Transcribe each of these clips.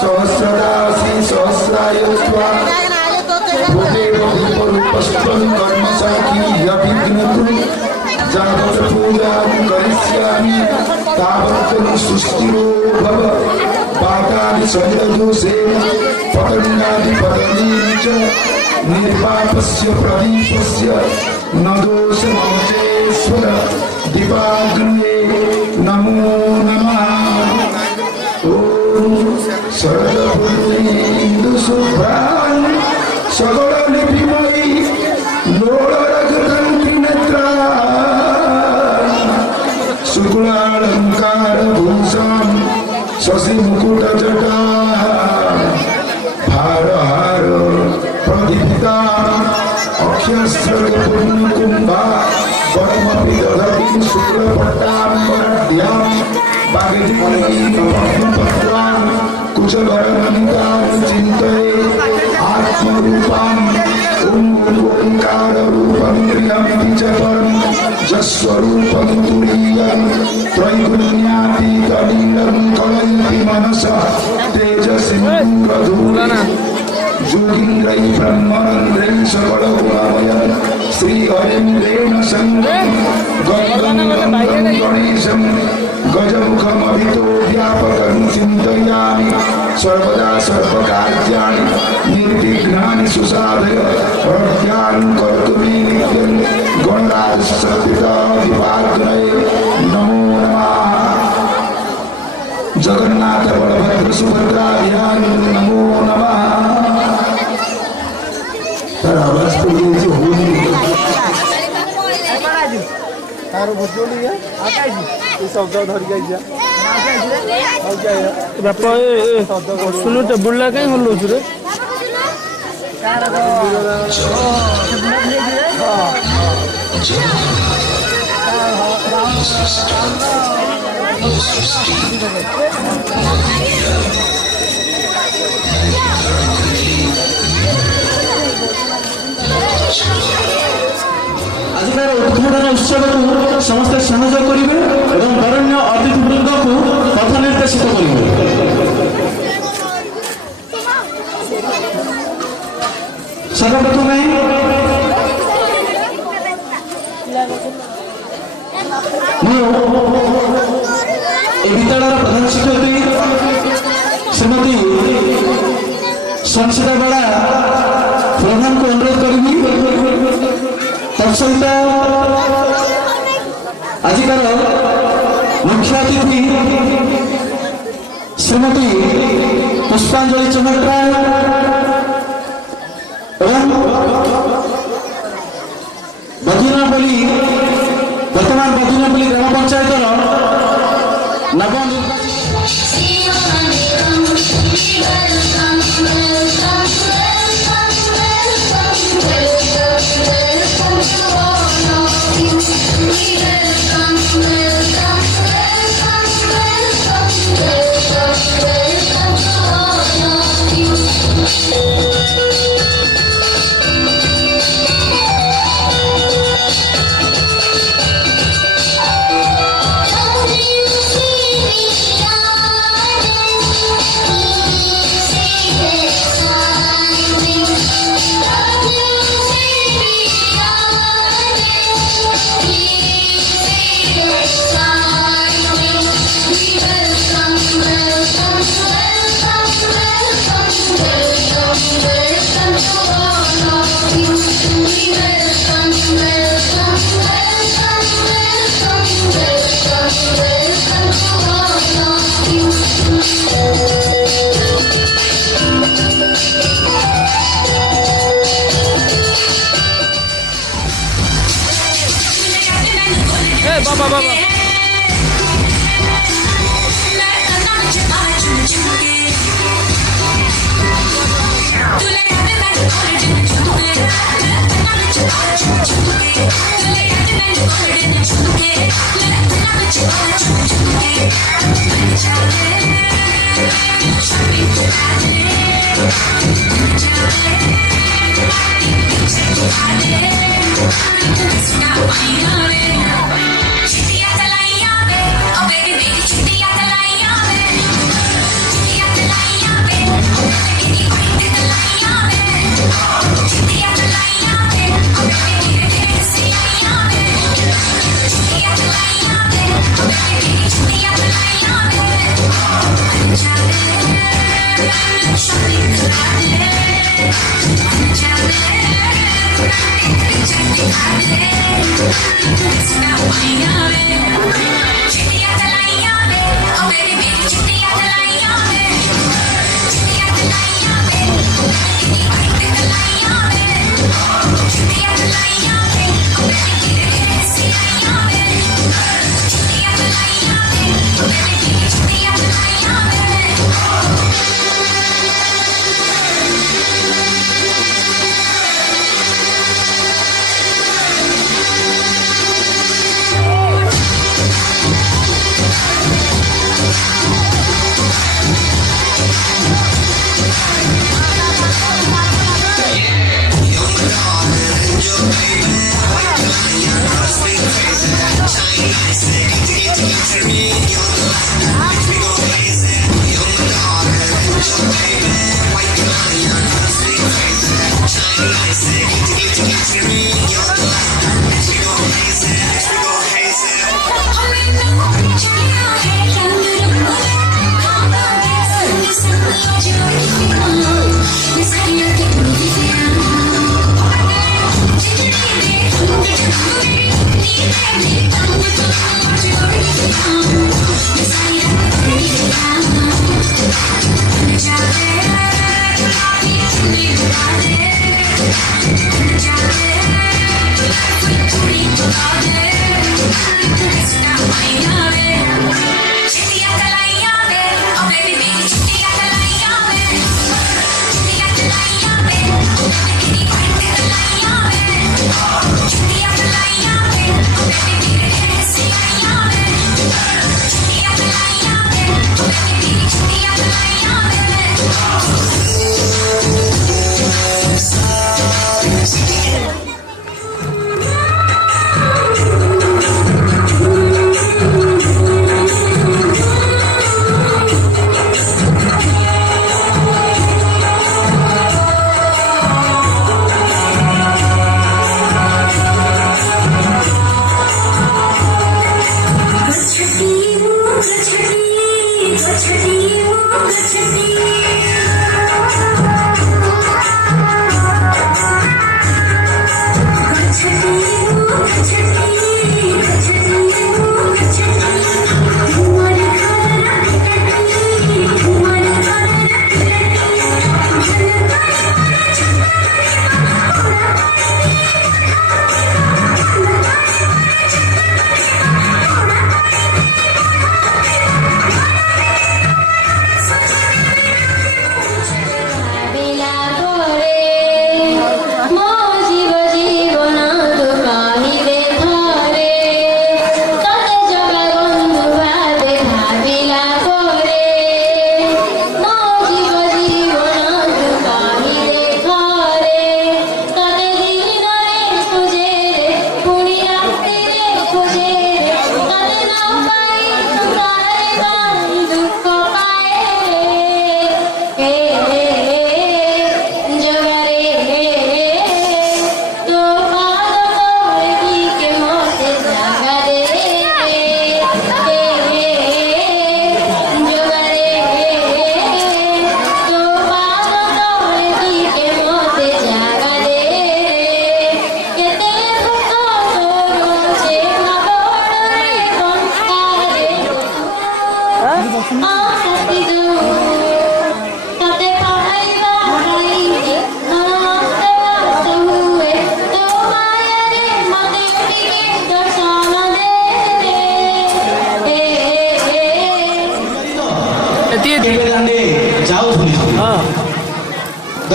सहस्रदासी सहस्राय जावत् पूजां करिष्यामि तावत् सुस्थिरो भव पातानि सजदोषेण पतङ्गादिपतनीं च निर्पापस्य प्रदीपस्य न दोषमोचेश्वर दिवाग्ने नमो नमः। ॐ शरदपुरीन्दुशुभ्रां सकलनिधिमयी लोलरघुकान्तिनेत्रां शुक्लालङ्कारभूषां शशिमुकुटजटा हार प्रदीपितां अक्षयस्त्रपूर्णकुम्भा परमपि दधतीं शुक्लपट्टाम्बरद्यां बागीपत्रां कुचभरमणिकां चिन्तये आत्मरूपां ओंकाररूपं प्रियं च परं जस्वरूपं तुरीयं त्रैगुण्यातीतलीलं कलयति मनसः तेजसिन्दूरधूलिं योगीन्द्रै ब्रह्मरन्ध्रै सकलगुणमयं श्रीहरेन्द्रेण सङ्गं गणेशं गजमुखमभितो व्यापकं चिन्तयामि सर्वदा सर्वकार्याणि निर्विघ्नानि सुसाधय प्रज्ञानं कर्तुमे नित्यं गणराजसत्पितादिवाग्नये नमो नमः। जगन्नाथ बलभद्र सुभद्राभ्यां नमो नमः। तार आवाज तो ये जो हो नहीं तार बुझोली है आकाश ये शब्द धर जाई जा हो जाए बापा ए सुनो टेबुल ला कहीं हल्लो रे कार आजिकार उद्घाटन उत्सव को समस्त सहयोग करेंगे और बरण्य अतिथिवृंद को पथ निर्देशित करेंगे। सर्वप्रथम विद्यालय प्रधान शिक्षयित्री श्रीमती संसिता बड़ा प्रधान को अनुरोध करी तत्सहित आजिकार मुख्य अतिथि श्रीमती पुष्पांजलि चमत्रा एवं बदुनापल्ली वर्तमान बदुनापल्ली ग्राम पंचायत नवनिर्वाचित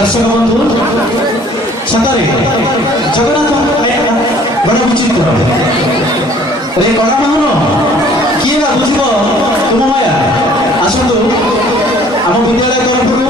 दर्शक बंधु सतरे जगन्नाथ बड़ा विचित्र ए कड़ा बाहन किए बा बुझब तुम माया आसतु आम विद्यालय तरफ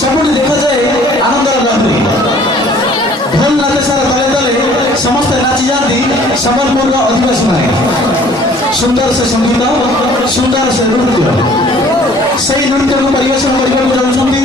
सबुठ देखा जाए आनंदर लहरी ढोल नाचे सारा तले तले समस्त नाची जाती संबलपुर आदिवासी माने सुंदर से संगीत सुंदर से नृत्य से नृत्य को परिवेशन करने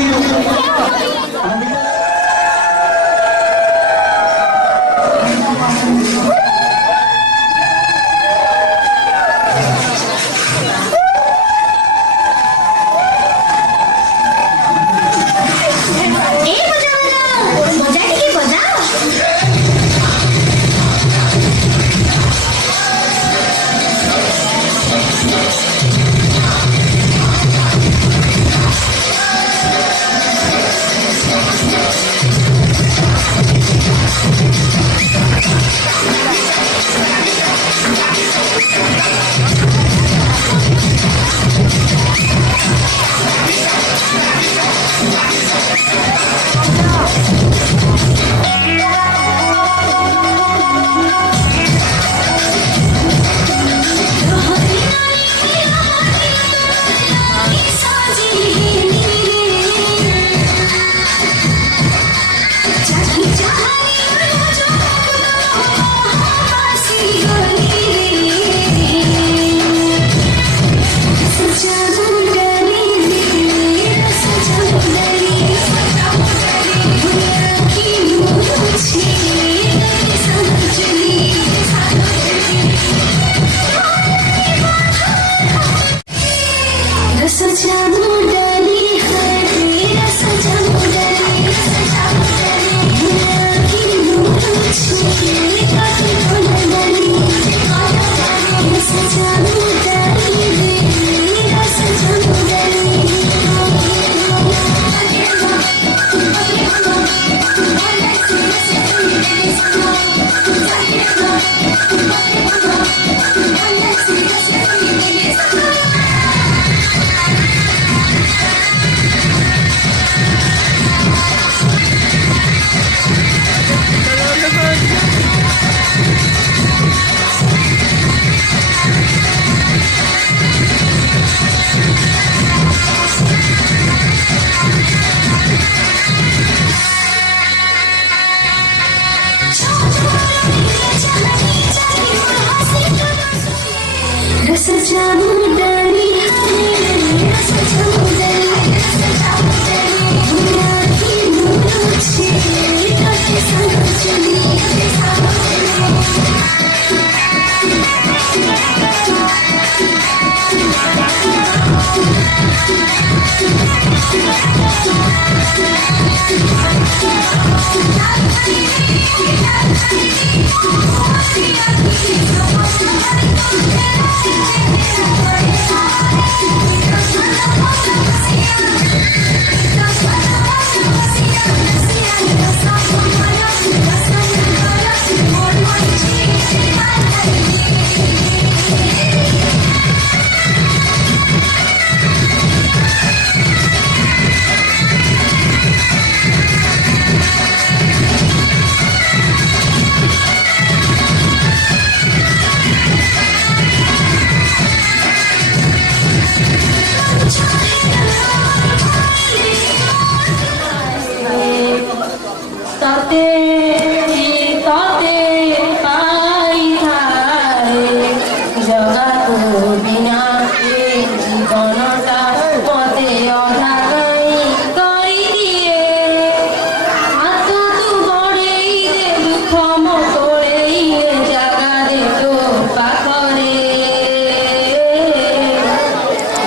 তাতে তাতে পাই ঠাই জগত বিনাশে জীবনটা পথে অধাই করি দিয়ে হাত তু গড়েই দে দুঃখ মতরেই জাগা দে তো পাখরে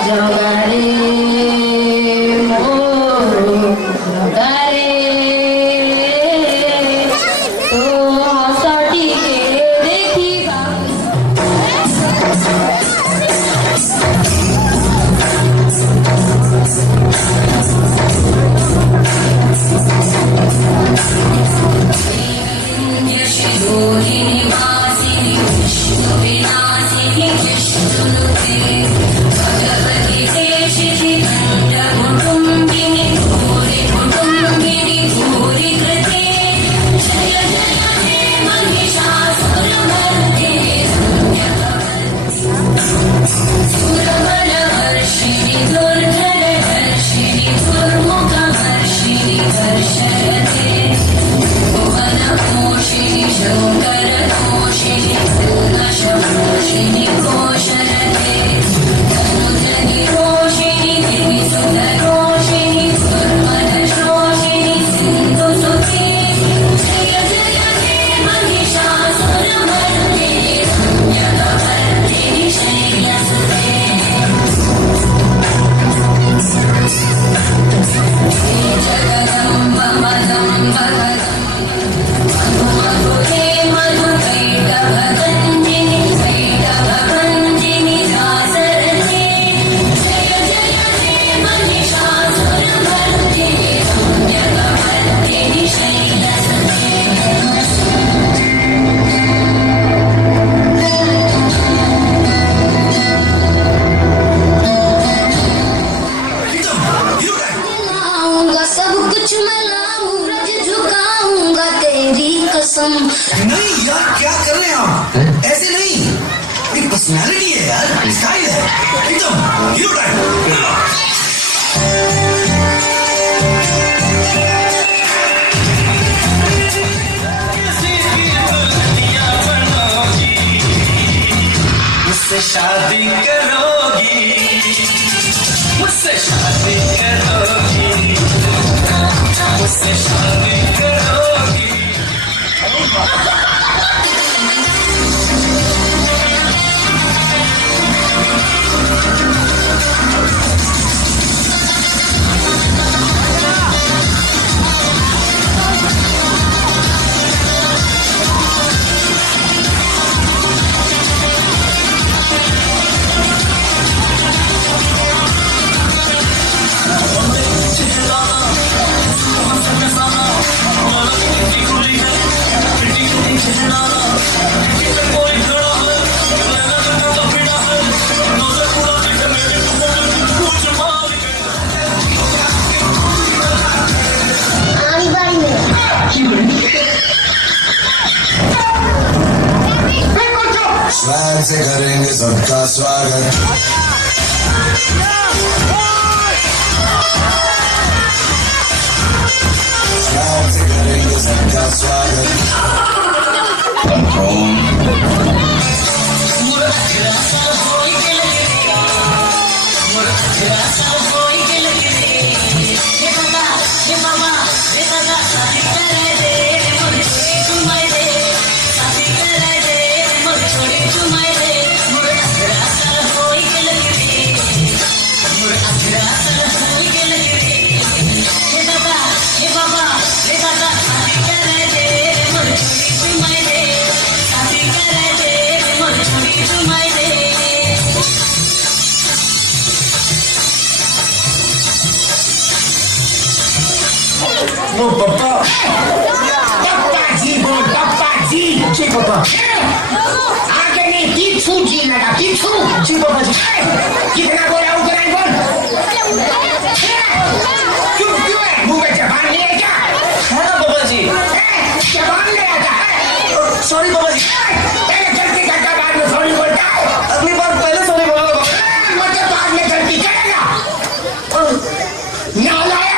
জগারে মো জগারে তো হসটিকে দেখিবা सब कुछ मैं लाऊं ब्रज झुकाऊंगा तेरी कसम। नहीं यार क्या कर रहे हैं आप? ऐसे नहीं, एक पर्सनालिटी है यार, स्टाइल है एकदम हीरो टाइप। मुझसे शादी करोगी, मुझसे शादी करोगी, मुझसे शादी करोगी। स्वैग से करेंगे सबका स्वागत। स्वैग से करेंगे सबका स्वागत। ओ पापा, पापा जी बोल, पापा जी। जी पापा। आगे नहीं, पीछू जी लगा, पीछू। जी पापा जी। कितना बोला उतना ही बोल। चुप क्यों है? मुंह में जबान नहीं है क्या? है ना पापा जी। जबान नहीं आता है। सॉरी पापा जी। पहले गलती करता बाद में सॉरी बोलता है। अगली बार पहले सॉरी बोला। मतलब बाद में गलती करेगा। Nyalayo.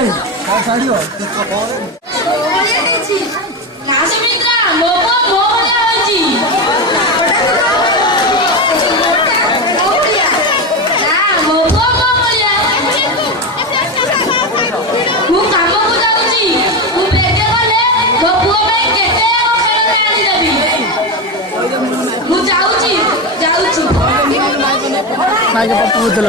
ନାହିଁ ନା ସୁମିତ୍ରା ମୋ ପୁଅ ମୋ ଭଳିଆ ହୋଇଛି। ନା ମୋ ପୁଅ ମୋ ଭଳିଆ। ମୁଁ କାମକୁ ଯାଉଛି। ମୁଁ ବେଗେ ଗଲେ ମୋ ପୁଅ ପାଇଁ କେତେ ଖେଳରେ ଆଣିଦେବି। ମୁଁ ଯାଉଛି ଯାଉଛି। ମାଇକେ ପପୁ ବୁଝିଲ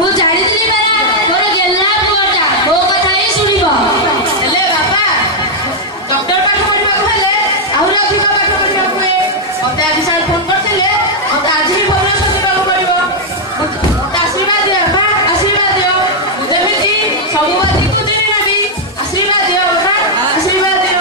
ମୁଁ ଜାଣିଥିଲି ପରା ମୋର ଗେହ୍ଲା ପୁଅଟା ମୋ କଥା ହିଁ ଶୁଣିବ। ହେଲେ ବାପା ଡକ୍ଟର ପାଠ ପଢିବାକୁ ହେଲେ ଆହୁରି ଅଧିକ ପାଠ ପଢିବାକୁ ହୁଏ। ମତେ ଆଜି ସାର୍ ଫୋନ କରିଥିଲେ, ମତେ ଆଜି ବି ଭୁବନେଶ୍ୱର ଯିବାକୁ ପଡିବ। ମତେ ଆଶୀର୍ବାଦ ଦିଅ ବାପା, ଆଶୀର୍ବାଦ ଦିଅ। ମୁଁ ଯେମିତି ସବୁ ବାତିକୁ ଜିଣି ନେବି। ଆଶୀର୍ବାଦ ଦିଅ ବାପା, ଆଶୀର୍ବାଦ ଦିଅ।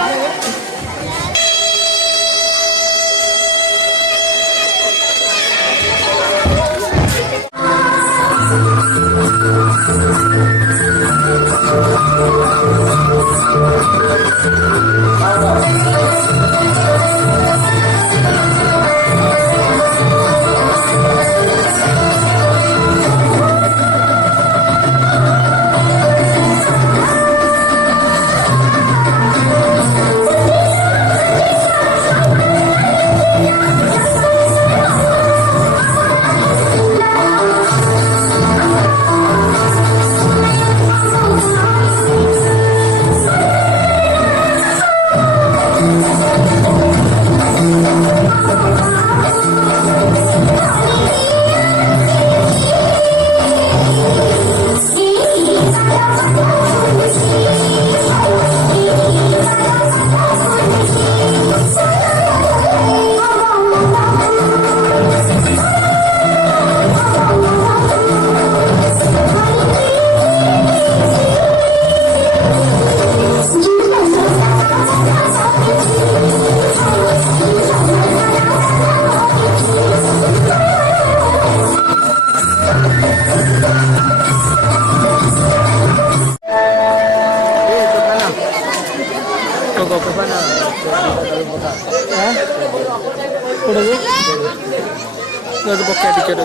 ପକା ଟିକେଟ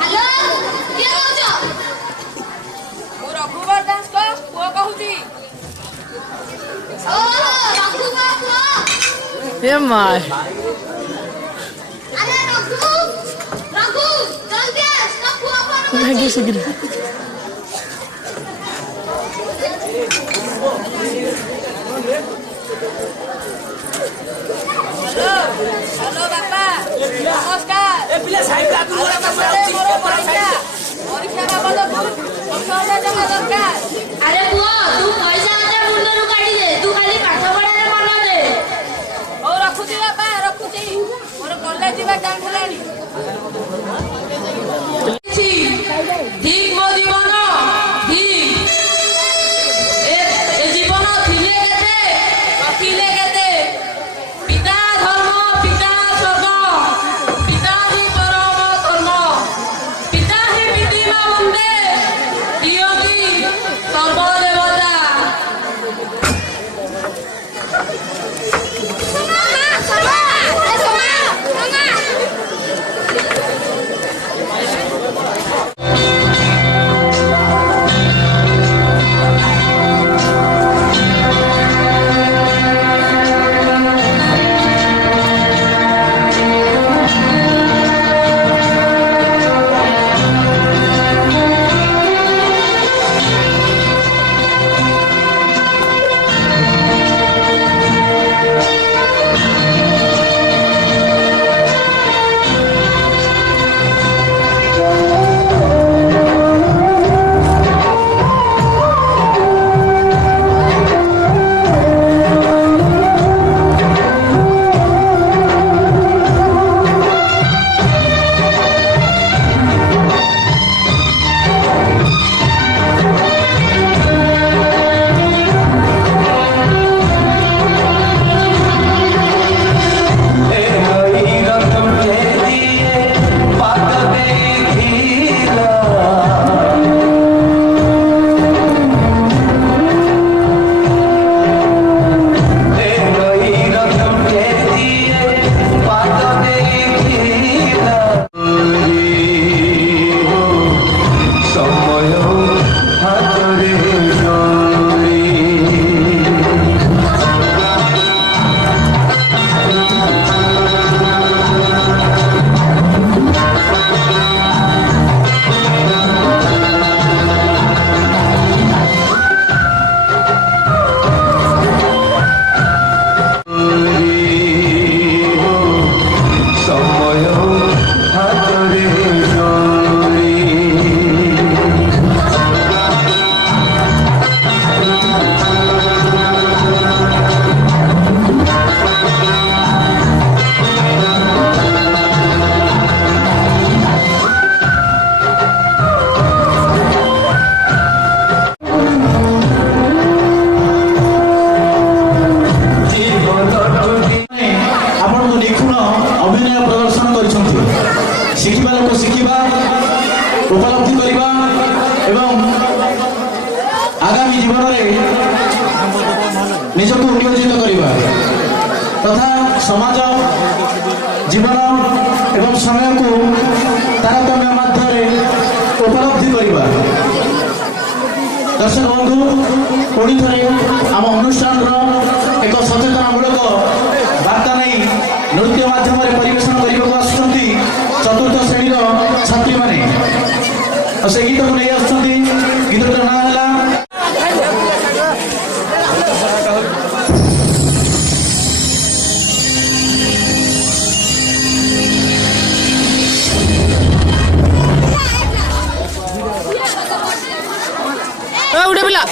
ହ୍ୟାଲୋ କିଏ କହୁଛ? ମୁଁ ରଘୁବର ଦାସଙ୍କ ପୁଅ କହୁଛି। ଓହୋ ରଘୁଙ୍କ ପୁଅ। ଏ ମା ଆରେ ରଘୁ ଜଲ୍ଦି ଆସ ତୋ ପୁଅ ଫୋନ ଭାଗ୍ୟ ଶୀଘ୍ର ହ୍ୟାଲୋ ବାପା ନମସ୍କାର। ମୋର ପରୀକ୍ଷା ବାବଦକୁ 10,000 ଟଙ୍କା ଦରକାର। ଆରେ ପୁଅ ତୁ ପଇସା କଥା ମୁଣ୍ଡରୁ କାଢିଦେ ତୁ ଖାଲି ପାଠ ପଢାରେ ମନ ଦେ। ହଉ ରଖୁଛି ବାପା ରଖୁଛି ମୋର କଲେଜ ଯିବା ଟାଇମ୍ ହେଲାଣି। ଠିକ ମୋ ଜୀବନ ଠିକ ଏ ଜୀବନ ଥିଲେ କେତେ ରଖିଲେ କେତେ ପିତା ଧର୍ମ ପିତା ସ୍ୱର୍ଗ ପିତା ହିଁ ପରମ ଧର୍ମ ପିତା ହିଁ ପିତୃମା ବନ୍ଦେ ଦିଅନ୍ତି ସର୍ବଦେବତା। उपलब्धि करवा एवं आगामी जीवन में निजक नियोजित करवा तथा समाज जीवन एवं समय को तारतम्य माध्यम उपलब्धि करवा। दर्शक बंधु पुणी थे आम अनुष्ठान एक सचेतनामूलक वार्ता नहीं नृत्य माध्यम परिवेशन करने को आसुच्चंती चतुर्थ श्रेणी छात्री माने से गीत को नहीं आसुच्चंती गीत ना है उठे पिला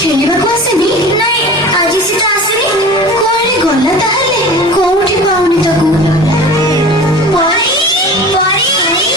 खेलिବାକୁ ଆସିନି ନାଇଁ ଆଜି ସେ ତ ଆସିନି କୁଆଡେ ଗଲା ତାହେଲେ କୋଉଠି ପାଉନି ତାକୁ ପରି ପରି ପରି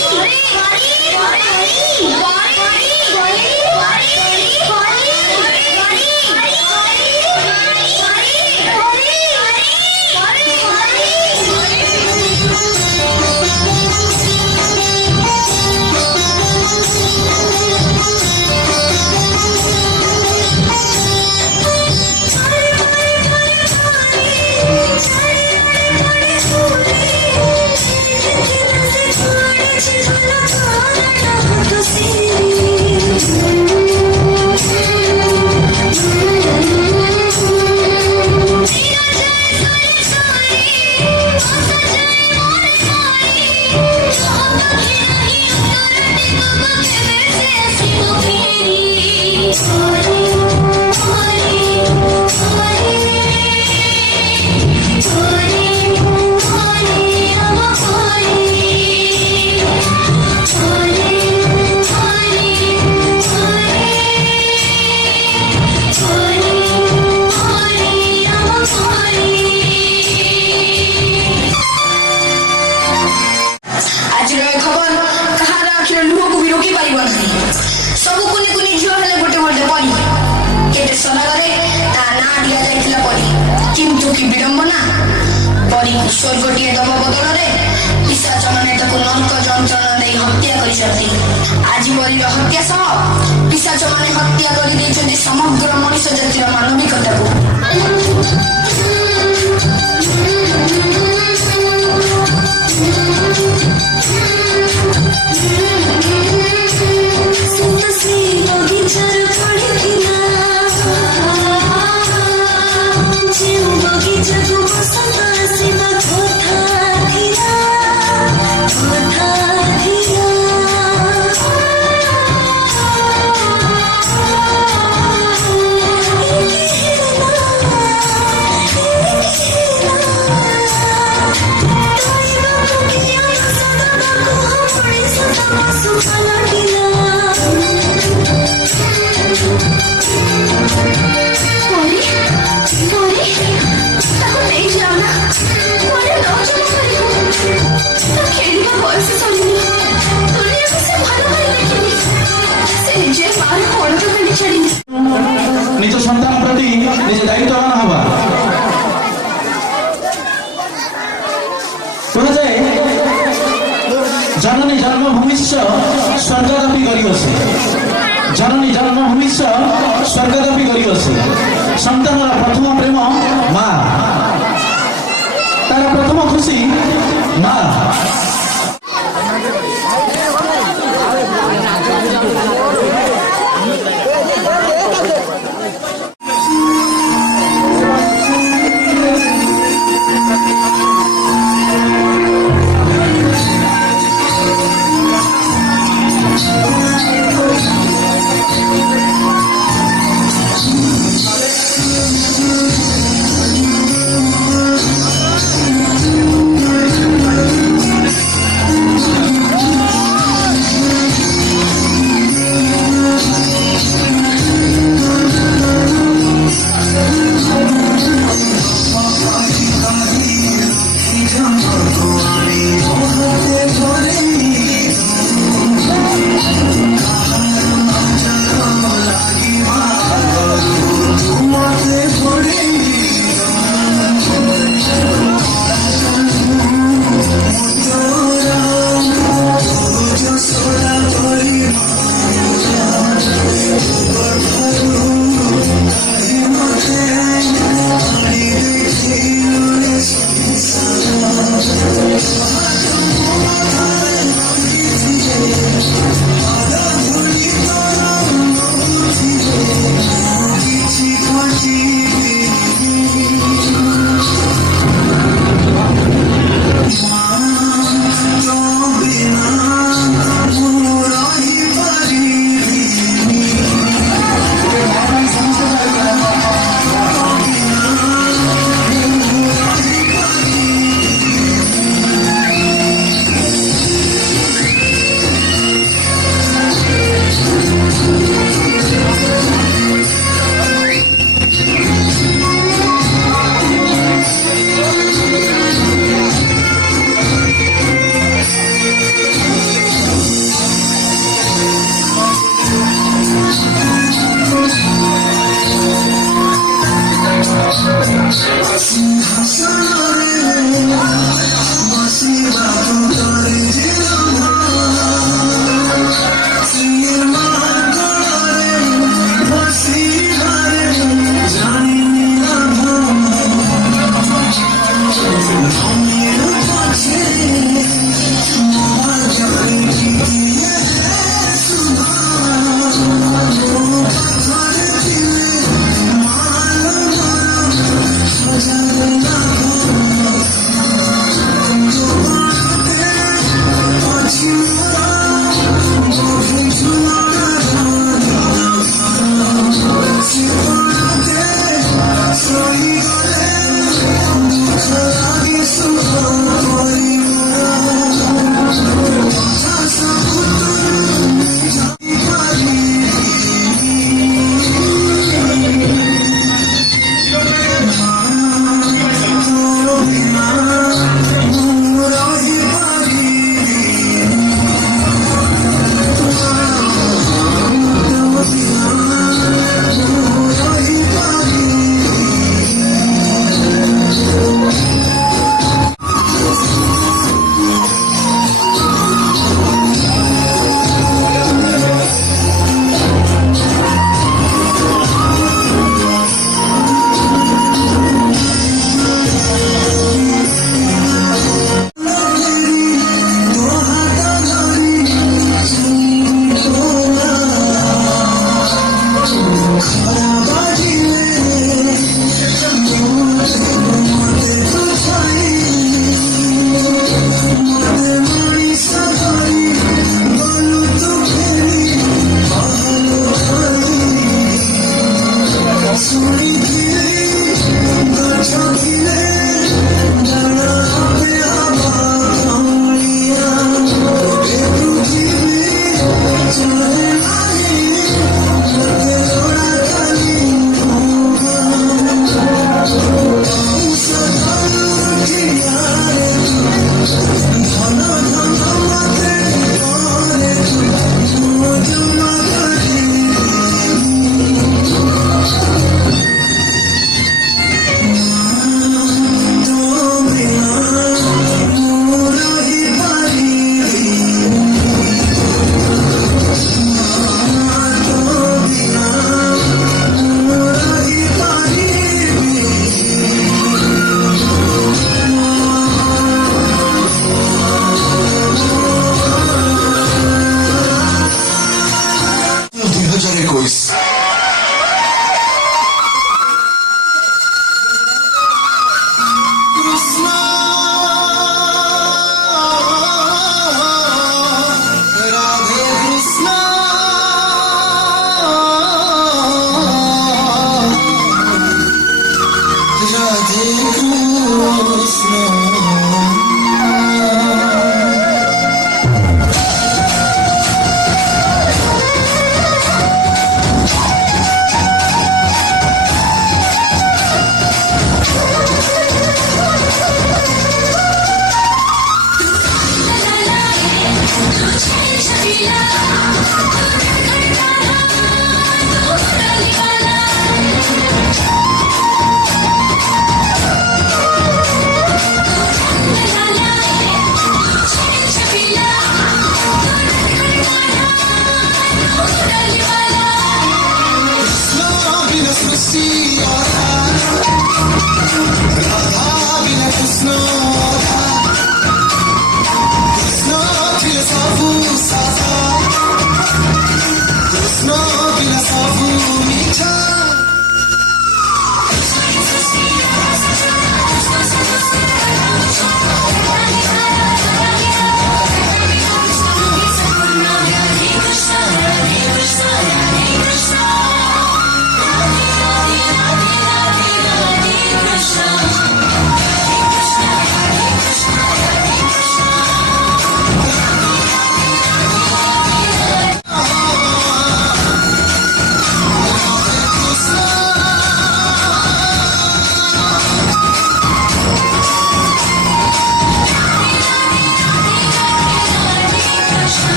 ସ୍ୱର୍ଗଟିଏ ଦବ ବଦଳରେ ପିଶାଚମାନେ ତାକୁ ନର୍କ ଯନ୍ତ୍ରଣା ଦେଇ ହତ୍ୟା କରିଛନ୍ତି। ଆଜି ପରିର ହତ୍ୟା ସହ ପିଶାଚମାନେ ହତ୍ୟା କରିଦେଇଛନ୍ତି ସମଗ୍ର ମଣିଷ ଜାତିର ମାନବିକତାକୁ। निज सन्तान प्रति निज दायित्ववान हवा कहुए जननी जन्मभूमिश्च स्वर्गदपि गरिबसि जननी जन्मभूमिश्च स्वर्गदपि गरिबसि सन्तानर प्रथम प्रेम माँ तार प्रथम खुशी माँ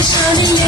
Shining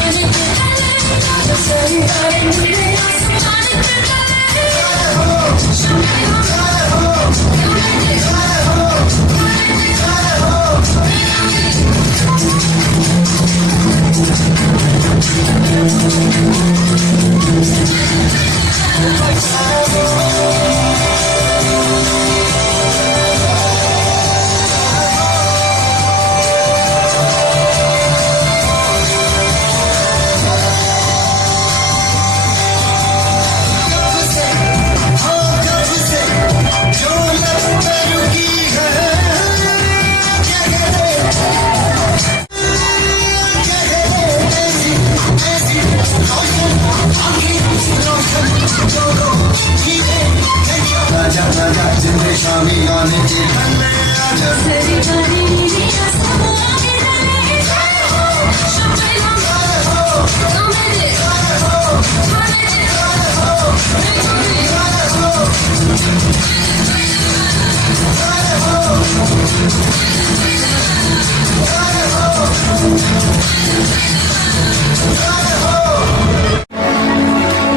आजा जिंदे शामी गाने के ठल्ले आजा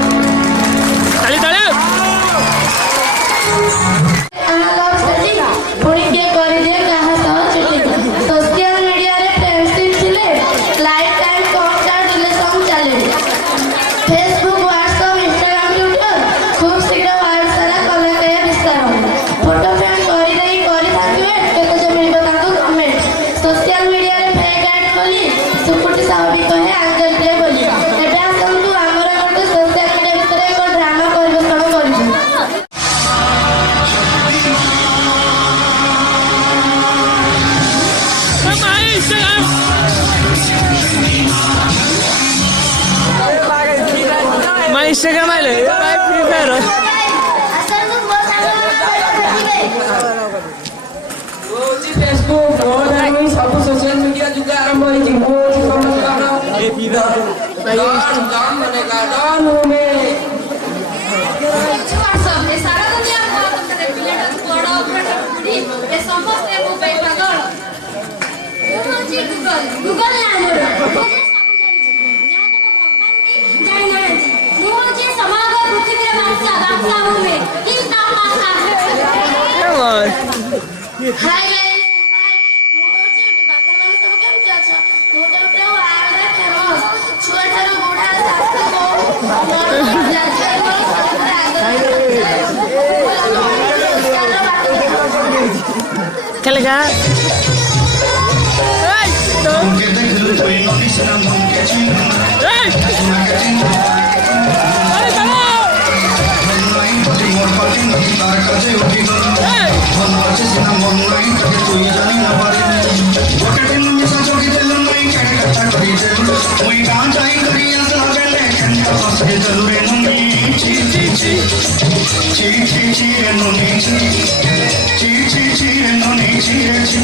ताली ताली पुणी किए करिले कहा तो चिटिंग सोशल मीडिया रे फ्रेंडशिप थिले लाइफ टाइम कॉन्टैक्ट रिलेशन चले फेसबुक व्हाट्सएप इंस्टाग्राम यूट्यूब खूब शीघ्र वायर सारा कला के विस्तार फोटो फ्रेंड करि देई करि थाकिबे केते जे मिलबो ताको कमेंट सोशल मीडिया रे फेक ऐड खोली सुपुटी साहबी कहे आंगल दे बोली एटा संतु हमर गोटे सोशल मीडिया भितरे एक ड्रामा परिवेषण करिछु मैं इंस्टाग्राम आइले भाई फ्री फायर फेसबुक सब सोशल मीडिया जुग आरंभ होइछि काम बनेगा डॉन में सारा दुनिया पिलाटा बड़ ऑपरेटर पुरी ए समस्त मोबाइल पागल गूगल नाम हाय गाइस मोचे बापा माने सब केम जाछ मोटे उठे वाला फेमस छुआ ठारो बुढ़ा खेल का उनके देख लो कोई नोटिस ना मन के चिन्ह नहीं पति मोर पति नहीं तार कजे उठी मन बचे सिना मन नहीं तके तू ही जानी ना पारी गोटे दिन में सचोगी दिल नहीं के कथा करी दिल मुई गां जाई करी असल बेले खंडा फस के चलू रे ननी ची ची ची ची ची ची रे ननी ची ची ची ची रे ननी ची रे ची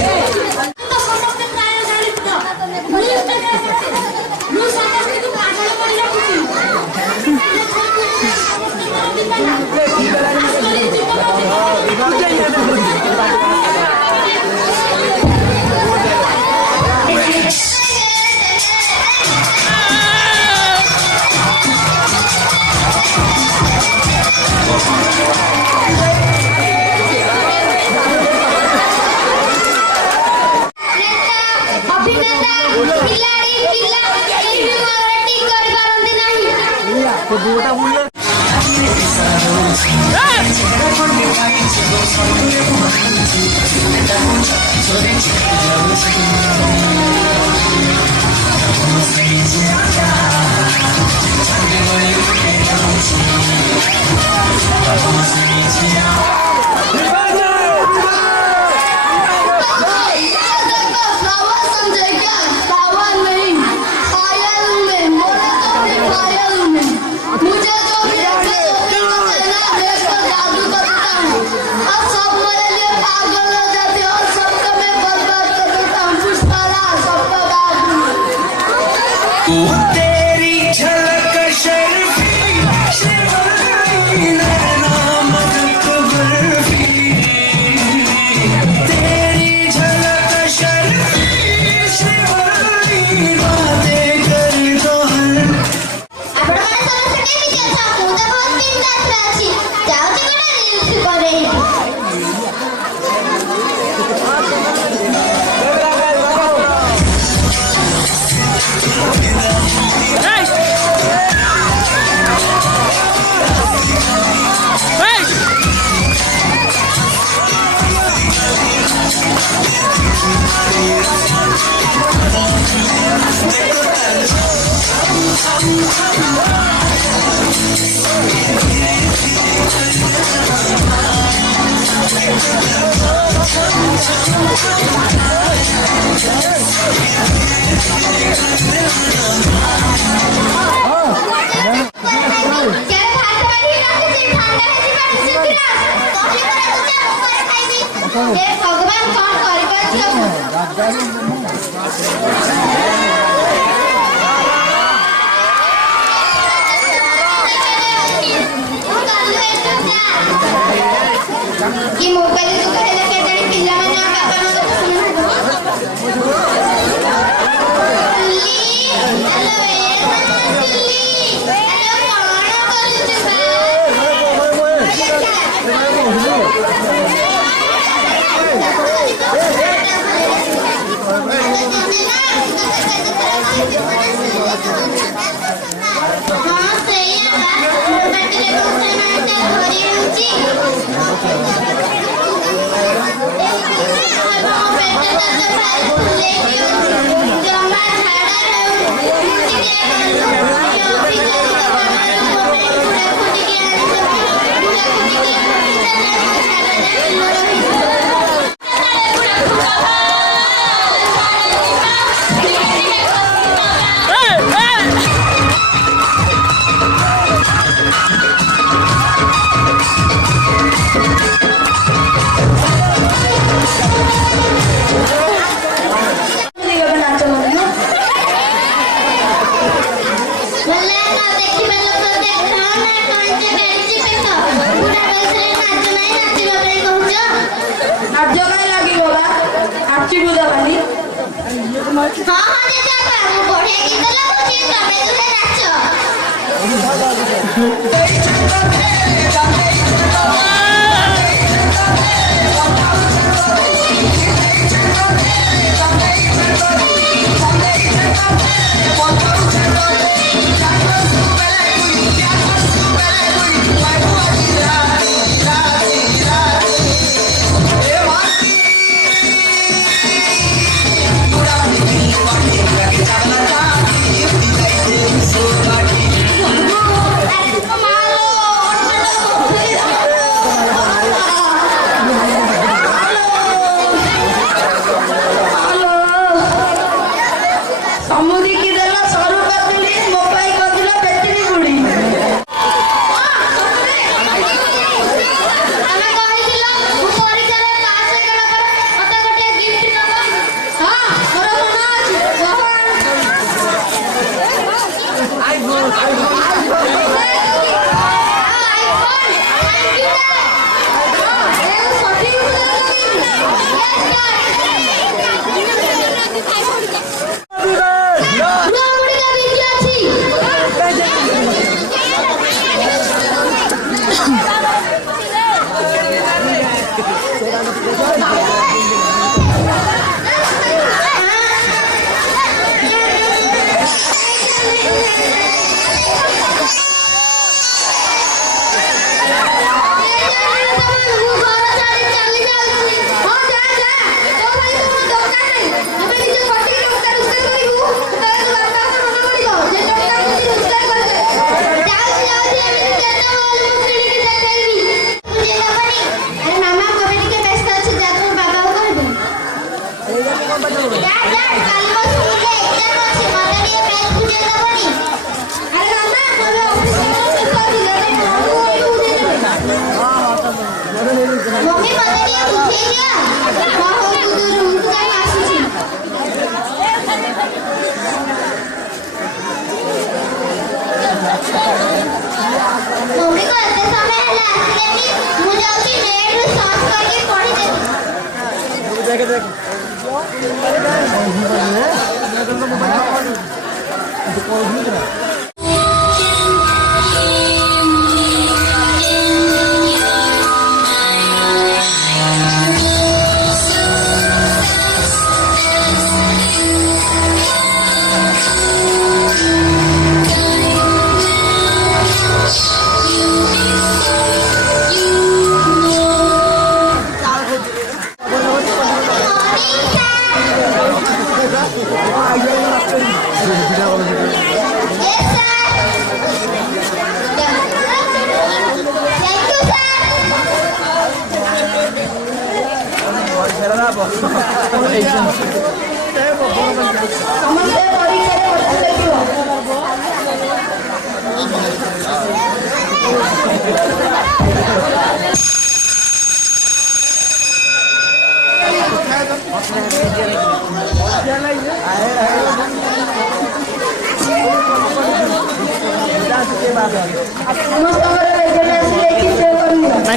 क्या भात वाली रखी ठांडा है जी शुक्रिया भगवान कौन कर कि मोबाइल तो कहले के जणी पिल्ला माने बाबा मत हाँ सही है बैटरी बहुत नाटक हो रही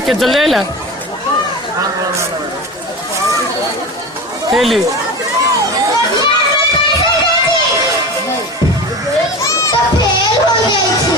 के चले आइला खेली फेल हो गई थी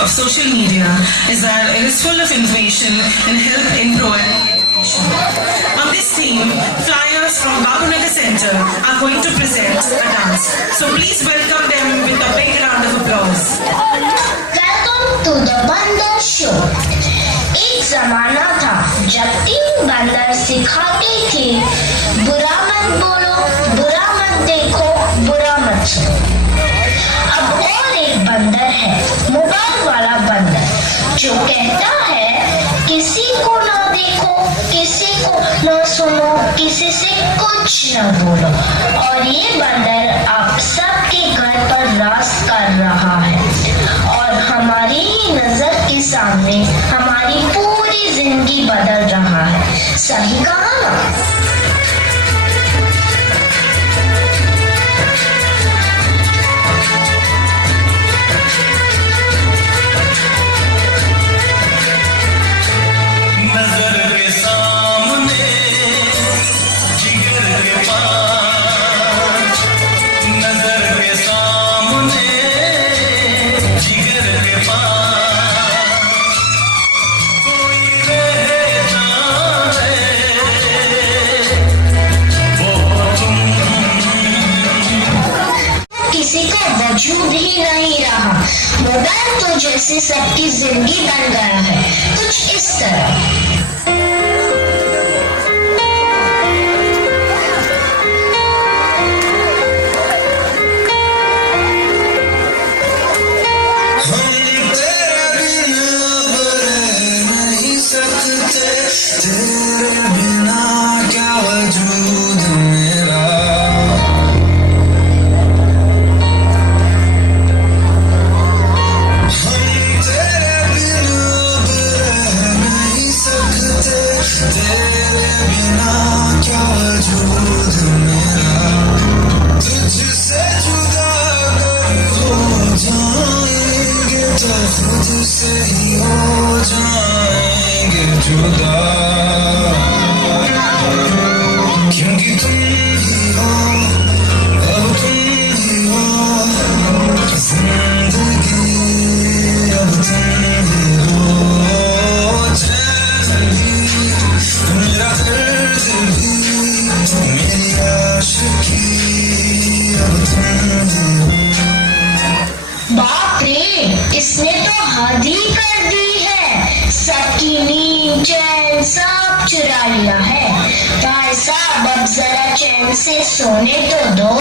Of social media is that it is full of information and help in providing education. On this theme, flyers from Babunagar Center are going to present a dance. So please welcome them with a big round of applause. Welcome to the बंदर show. एक जमाना था जब 3 बंदर सिखाते थे बुरा मत बोलो, बुरा मत देखो, बुरा मत सुनो। अब और एक बंदर है, मोबाइल वाला बंदर, जो कहता है किसी को ना देखो, किसी को ना सुनो, किसी से कुछ ना बोलो। और ये बंदर आप सबके घर पर राज कर रहा है और हमारी ही नजर के सामने हमारी पूरी जिंदगी बदल रहा है। सही कहा ना? वजूद ही नहीं रहा। मोबाइल तो जैसे सबकी जिंदगी बन गया है, कुछ इस तरह। बाप रे, इसने तो हद ही कर दी है। सबकी नींद चैन सब चुरा लिया है। भाई साहब अब जरा चैन से सोने तो दो।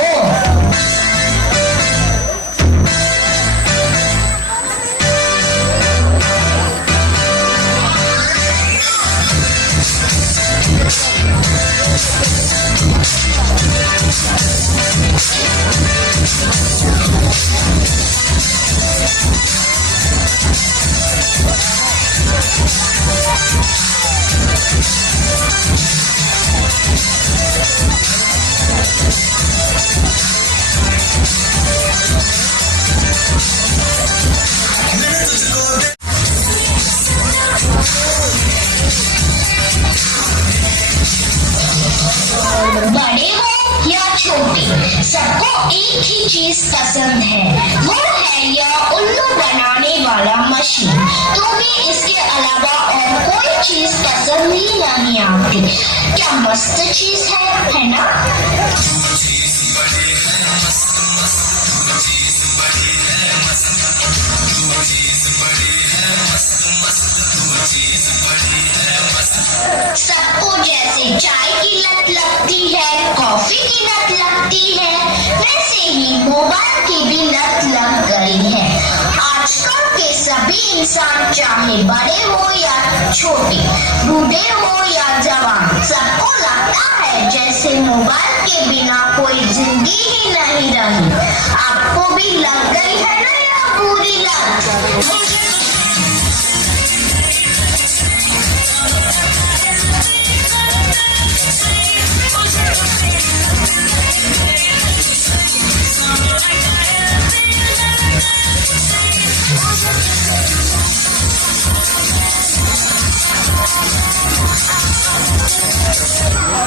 छोटी, सबको एक ही चीज पसंद है, वो है यह उल्लू बनाने वाला मशीन। तुम्हें इसके अलावा और कोई चीज पसंद ही नहीं आती। क्या मस्त चीज है ना? सबको जैसे चाय की लत लगती है, कॉफी की लत लगती है, वैसे ही मोबाइल की भी लत लग गई है। आजकल के सभी इंसान, चाहे बड़े हो या छोटे, बूढ़े हो या जवान, सबको लगता है जैसे मोबाइल के बिना कोई जिंदगी ही नहीं रही। आपको भी लग गई है ना यह बुरी लत?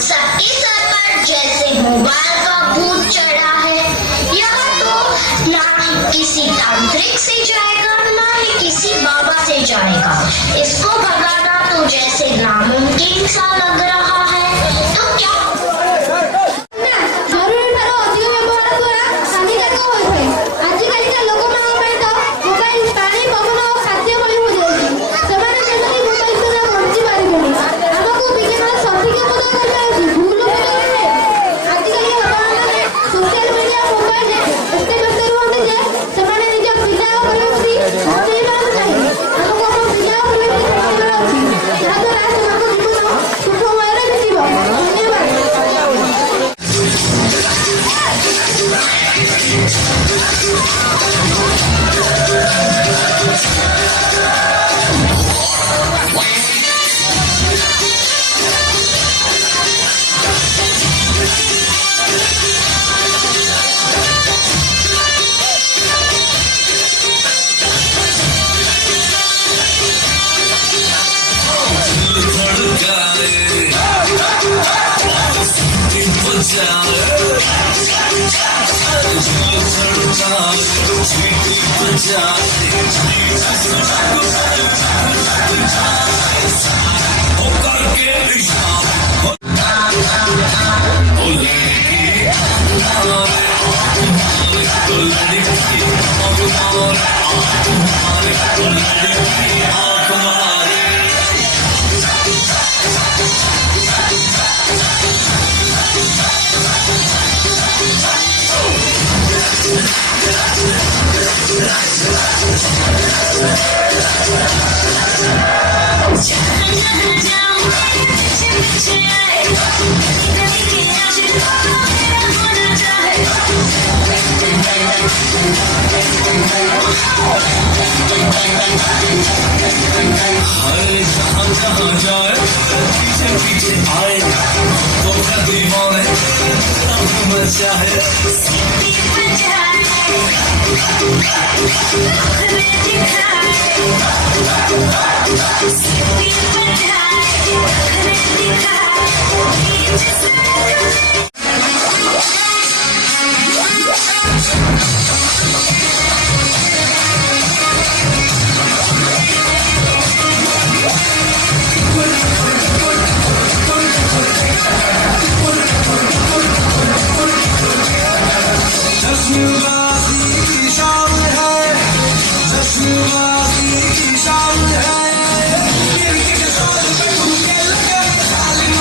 सबके सर पर जैसे मोबाइल का भूत चढ़ा है। यह तो ना ही किसी तांत्रिक से जाएगा, ना ही किसी बाबा से जाएगा। इसको भगाना तो जैसे नामुमकिन सा लग रहा है। तो क्या शान है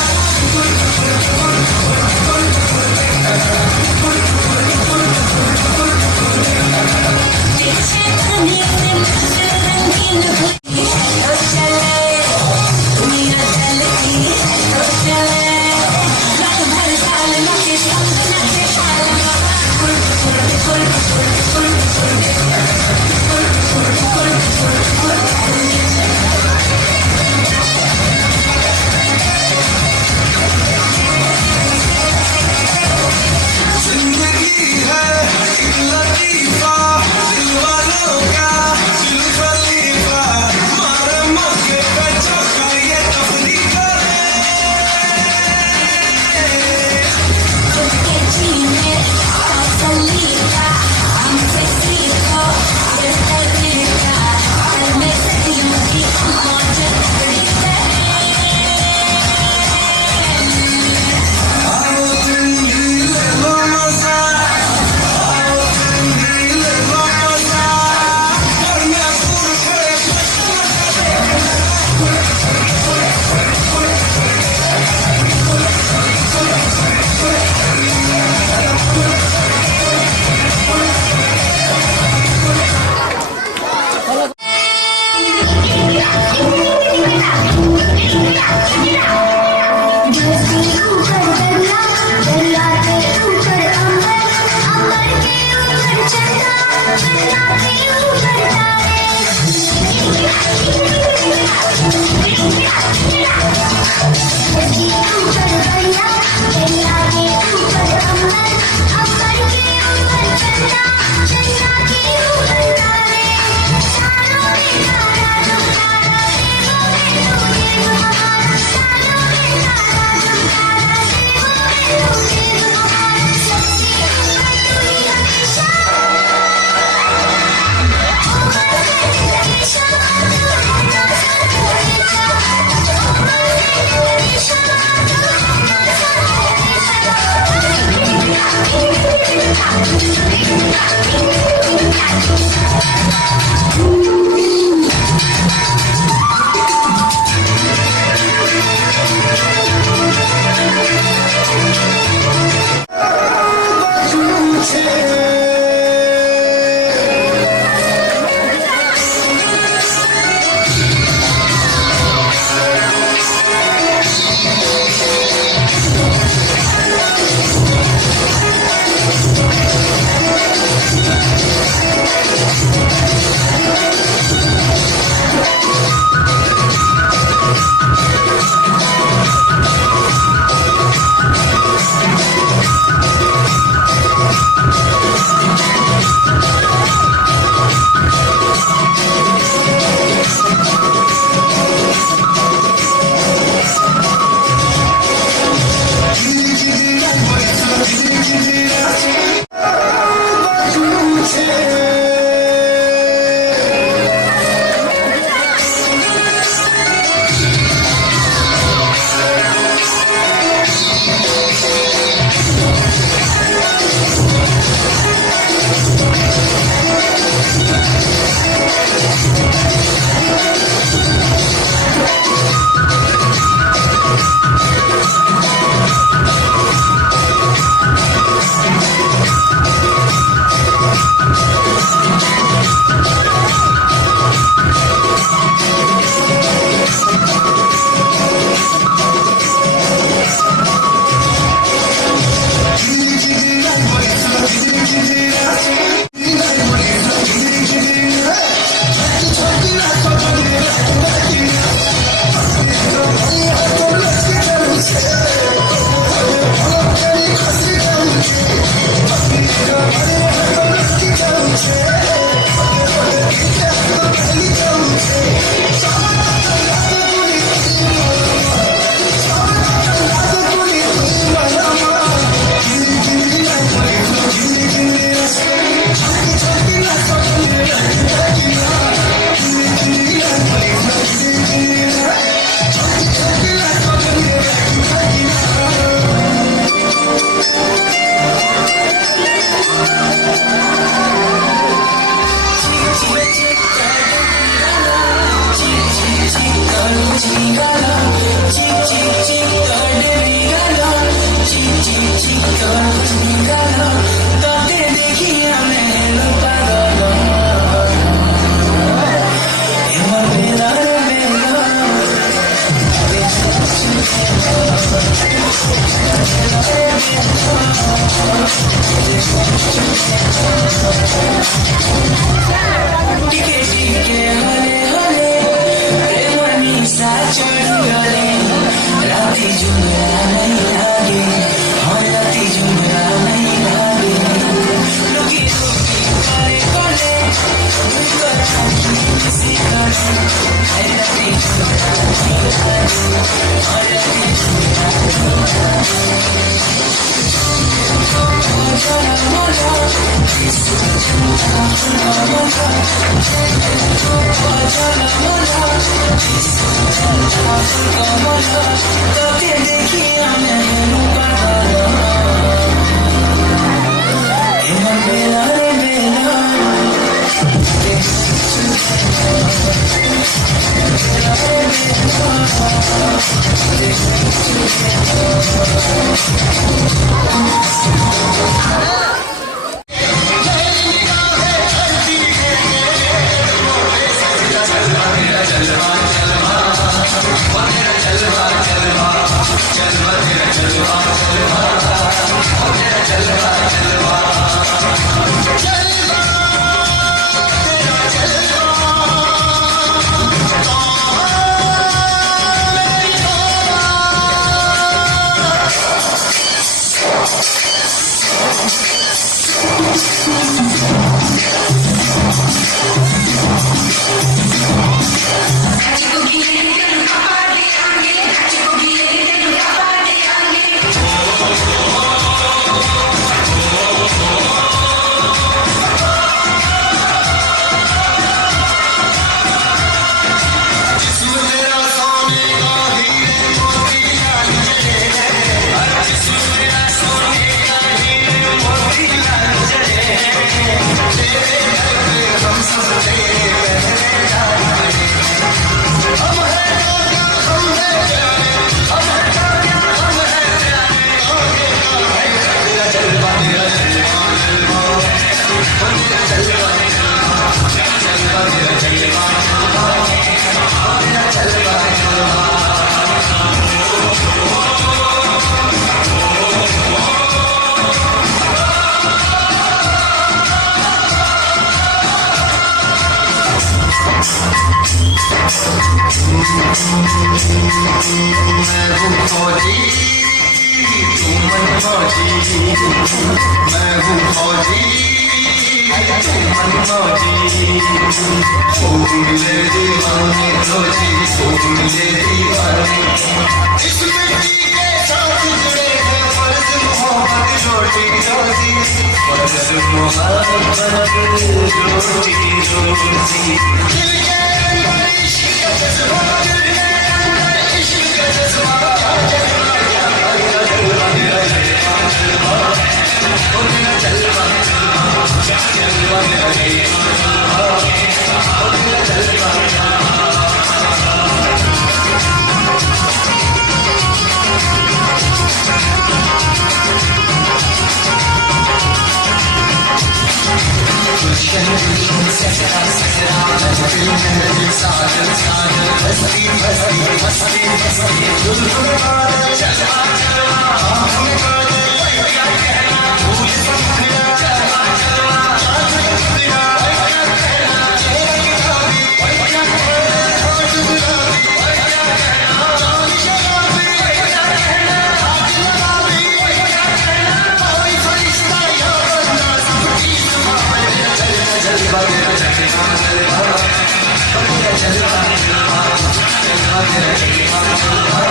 Jai